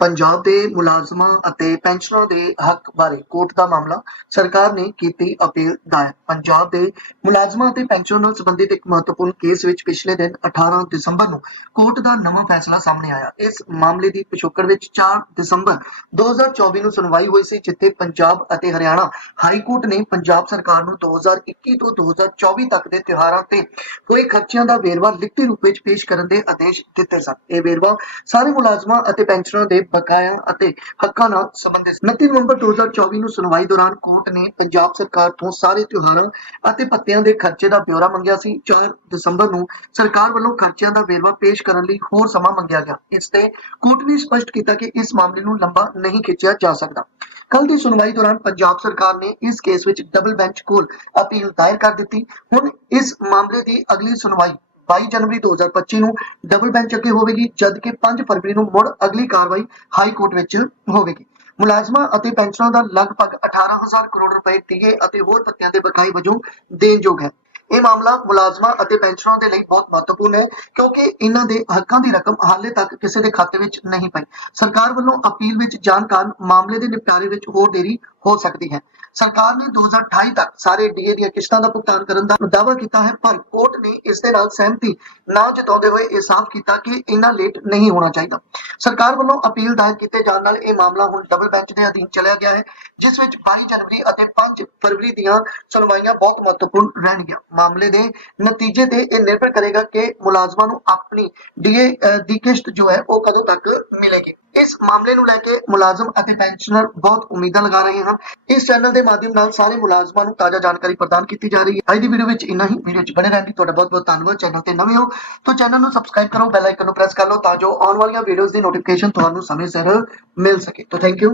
ਪੰਜਾਬ ਦੇ ਮੁਲਾਜ਼ਮਾਂ ਅਤੇ ਪੈਨਸ਼ਨਰਾਂ ਦੇ ਹੱਕ ਬਾਰੇ ਕੋਰਟ ਦਾ ਮਾਮਲਾ ਸਰਕਾਰ ਨੇ ਕੀਤੀ ਅਪੀਲ ਦਾਇਰ। ਪੰਜਾਬ ਦੇ ਮੁਲਾਜ਼ਮਾਂ ਅਤੇ ਪੈਨਸ਼ਨ ਨਾਲ ਸੰਬੰਧਿਤ ਇੱਕ ਮਹੱਤਵਪੂਰਨ ਕੇਸ ਵਿੱਚ ਪਿਛਲੇ ਦਿਨ 18 ਦਸੰਬਰ ਨੂੰ ਕੋਰਟ ਦਾ ਨਵਾਂ ਫੈਸਲਾ ਸਾਹਮਣੇ ਆਇਆ। ਇਸ ਮਾਮਲੇ ਦੀ ਪਿਛੋਕੜ ਵਿੱਚ 4 ਦਸੰਬਰ 2024 ਨੂੰ ਸੁਣਵਾਈ ਹੋਈ ਸੀ, ਜਿੱਥੇ ਪੰਜਾਬ ਅਤੇ ਹਰਿਆਣਾ ਹਾਈ ਕੋਰਟ ਨੇ ਪੰਜਾਬ ਸਰਕਾਰ ਨੂੰ 2021 ਤੋਂ 2024 ਤੱਕ ਦੇ ਤਿਉਹਾਰਾਂ ਤੇ ਹੋਏ ਖਰਚਿਆਂ ਦਾ ਵੇਰਵਾ ਲਿਖਤੀ ਰੂਪ ਵਿੱਚ ਪੇਸ਼ ਕਰਨ ਦੇ ਆਦੇਸ਼ ਦਿੱਤੇ ਸਨ। ਇਹ ਵੇਰਵਾ ਸਾਰੇ ਮੁਲਾਜ਼ਮਾਂ ਅਤੇ ਪੈਨਸ਼ਨਰਾਂ ਦੇ ਬਕਾਇਆ ਅਤੇ ਹੱਕਾਂ ਨਾਲ ਸੰਬੰਧਿਤ 29 ਨਵੰਬਰ 2024 ਨੂੰ ਸੁਣਵਾਈ ਦੌਰਾਨ ਕੋਰਟ ਨੇ ਪੰਜਾਬ ਸਰਕਾਰ ਤੋਂ ਸਾਰੇ ਤਿਉਹਾਰਾਂ ਅਤੇ ਭੱਤਿਆਂ ਦੇ ਖਰਚੇ ਦਾ ਬਿਊਰਾ ਮੰਗਿਆ ਸੀ। 4 ਦਸੰਬਰ ਨੂੰ ਸਰਕਾਰ ਵੱਲੋਂ ਖਰਚਿਆਂ ਦਾ ਵੇਰਵਾ ਪੇਸ਼ ਕਰਨ ਲਈ ਹੋਰ ਸਮਾਂ ਮੰਗਿਆ ਗਿਆ। ਇਸ ਤੇ ਕੋਰਟ ਨੇ ਸਪਸ਼ਟ ਕੀਤਾ ਕਿ ਇਸ ਮਾਮਲੇ ਨੂੰ ਲੰਬਾ ਨਹੀਂ ਖਿੱਚਿਆ ਜਾ ਸਕਦਾ। ਕੱਲ ਦੀ ਸੁਣਵਾਈ ਦੌਰਾਨ ਪੰਜਾਬ ਸਰਕਾਰ ਨੇ ਇਸ ਕੇਸ ਵਿੱਚ ਡਬਲ ਬੈਂਚ ਕੋਲ ਅਪੀਲ ਦਾਇਰ ਕਰ ਦਿੱਤੀ। ਹੁਣ ਇਸ ਮਾਮਲੇ ਦੀ ਅਗਲੀ ਸੁਣਵਾਈ 22 ਜਨਵਰੀ 2025 ਨੂੰ ਡਬਲ ਬੈਂਚ ਅੱਗੇ ਹੋਵੇਗੀ ਜਦ ਕਿ 5 ਫਰਵਰੀ ਨੂੰ ਮੁੜ ਅਗਲੀ ਕਾਰਵਾਈ ਹਾਈ ਕੋਰਟ ਵਿੱਚ ਹੋਵੇਗੀ। ਮੁਲਾਜ਼ਮਾਂ ਅਤੇ ਪੈਨਸ਼ਨਰਾਂ ਦਾ ਲਗਭਗ 18000 ਕਰੋੜ ਰੁਪਏ ਟੀਏ ਅਤੇ ਹੋਰ ਭੱਤਿਆਂ ਦੇ ਬਕਾਏ ਵਜੋਂ ਦੇਣਯੋਗ ਹੈ। ਇਹ ਮਾਮਲਾ ਮੁਲਾਜ਼ਮਾਂ ਅਤੇ ਪੈਨਸ਼ਨਰਾਂ ਦੇ ਲਈ ਬਹੁਤ ਮਹੱਤਵਪੂਰਨ ਹੈ, ਕਿਉਂਕਿ ਇਹਨਾਂ ਦੇ ਹੱਕਾਂ ਦੀ ਰਕਮ ਹਾਲੇ ਤੱਕ ਕਿਸੇ ਦੇ ਖਾਤੇ ਵਿੱਚ ਨਹੀਂ ਪਈ। ਸਰਕਾਰ ਵੱਲੋਂ ਅਪੀਲ ਵਿੱਚ ਜਾਣ ਕਾਰਨ ਮਾਮਲੇ ਦੇ ਨਿਪਟਾਰੇ ਵਿੱਚ ਹੋਰ ਦੇਰੀ ਹੋ ਸਕਦੀ ਹੈ। ਸਰਕਾਰ ਨੇ 2028 ਤੱਕ ਸਾਰੇ ਡੀਏ ਦੀਆਂ ਕਿਸ਼ਤਾਂ ਦਾ ਭੁਗਤਾਨ ਕਰਨ ਦਾ ਦਾਅਵਾ ਕੀਤਾ ਹੈ, ਪਰ ਕੋਰਟ ਨੇ ਇਸ ਦੇ ਨਾਲ ਸਹਿਮਤੀ ਨਾ ਜਤਾਉਂਦੇ ਹੋਏ ਇਹ ਸਾਫ਼ ਕੀਤਾ ਕਿ ਇੰਨਾ ਲੇਟ ਨਹੀਂ ਹੋਣਾ ਚਾਹੀਦਾ। ਸਰਕਾਰ ਵੱਲੋਂ ਅਪੀਲ ਦਾਇਰ ਕੀਤੇ ਜਾਣ ਨਾਲ ਇਹ ਮਾਮਲਾ ਹੁਣ ਡਬਲ ਬੈਂਚ ਦੇ ਅਧੀਨ ਚਲਿਆ ਗਿਆ ਹੈ, ਜਿਸ ਵਿੱਚ 22 ਜਨਵਰੀ ਅਤੇ 5 ਫਰਵਰੀ ਦੀਆਂ ਸੁਣਵਾਈਆਂ ਬਹੁਤ ਮਹੱਤਵਪੂਰਨ ਰਹਿਣਗੀਆਂ। ਮਾਮਲੇ ਦੇ ਨਤੀਜੇ ਤੇ ਇਹ ਨਿਰਭਰ ਕਰੇਗਾ ਕਿ ਮੁਲਾਜ਼ਮਾਂ ਨੂੰ ਆਪਣੀ ਡੀਏ ਦੀ ਕਿਸ਼ਤ ਜੋ ਹੈ ਉਹ ਕਦੋਂ ਤੱਕ ਮਿਲੇਗੀ। ਇਸ ਮਾਮਲੇ ਨੂੰ ਲੈ ਕੇ ਮੁਲਾਜ਼ਮ ਅਤੇ ਪੈਨਸ਼ਨਰ ਬਹੁਤ ਉਮੀਦਾਂ ਲਗਾ ਰਹੇ ਹਨ। ਇਸ ਚੈਨਲ ਦੇ ਮਾਧਿਅਮ ਨਾਲ ਸਾਰੇ ਮੁਲਾਜ਼ਮਾਂ ਨੂੰ ਤਾਜ਼ਾ ਜਾਣਕਾਰੀ ਪ੍ਰਦਾਨ ਕੀਤੀ ਜਾ ਰਹੀ ਹੈ। ਅੱਜ ਦੀ ਵੀਡੀਓ ਵਿੱਚ ਇੰਨਾ ਹੀ। ਵੀਡੀਓ 'ਚ ਬਣੇ ਰਹਿਣ ਲਈ ਤੁਹਾਡਾ ਬਹੁਤ ਬਹੁਤ ਧੰਨਵਾਦ। ਚੈਨਲ ਤੇ ਨਵੇਂ ਹੋ ਤਾਂ ਚੈਨਲ ਨੂੰ ਸਬਸਕ੍ਰਾਈਬ ਕਰੋ ਬੈਲ ਆਈਕਨ ਨੂੰ ਪ੍ਰੈਸ ਕਰ ਲਓ ਤਾਂ ਜੋ ਆਉਣ ਵਾਲੀਆਂ ਵੀਡੀਓਜ਼ ਦੀ ਨੋਟੀਫਿਕੇਸ਼ਨ ਤੁਹਾਨੂੰ ਸਮੇਂ ਸਿਰ ਮਿਲ ਸਕੇ। ਤਾਂ ਥੈਂਕ ਯੂ